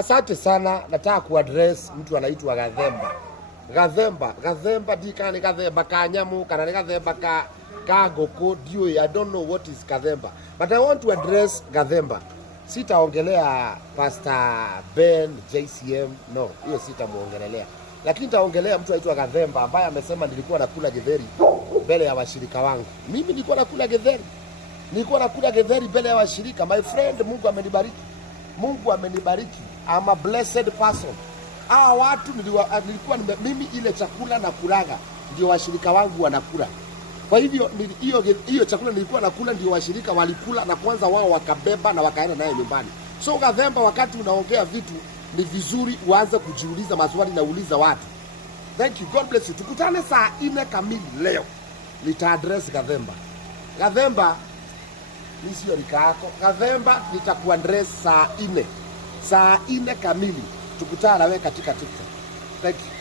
Asante sana, nataka kuaddress mtu anaitwa Gathemba. Gathemba dikani Gathemba ka nyamu kana ni Gathemba ka ngoko dioi. I don't know what is Gathemba. But I want to address Gathemba. Sitaongelea Pastor Ben, JCM, no, hiyo sitamuongelea. Lakini nitaongelea mtu anaitwa Gathemba ambaye amesema nilikuwa nakula githeri mbele ya washirika wangu. Mimi nilikuwa nakula githeri. Nilikuwa nakula githeri mbele ya washirika. My friend, Mungu amenibariki. Mungu amenibariki. I'm a blessed person. Watu nilikuwa mimi ile chakula na kulaga ndio washirika wangu wanakula. Kwa hivyo hiyo chakula nilikuwa nakula ndio washirika walikula, na kwanza wao wakabeba na wakaenda naye nyumbani. So Gathemba, wakati unaongea vitu ni vizuri uanze kujiuliza maswali na uliza watu. Thank you. God bless you. Tukutane saa 4 kamili leo. Nita address Gathemba. Gathemba ni sio rikako. Gathemba nitakuaddress saa 4. Saa 4 kamili. Tukutane na wewe katika TikTok. Thank you.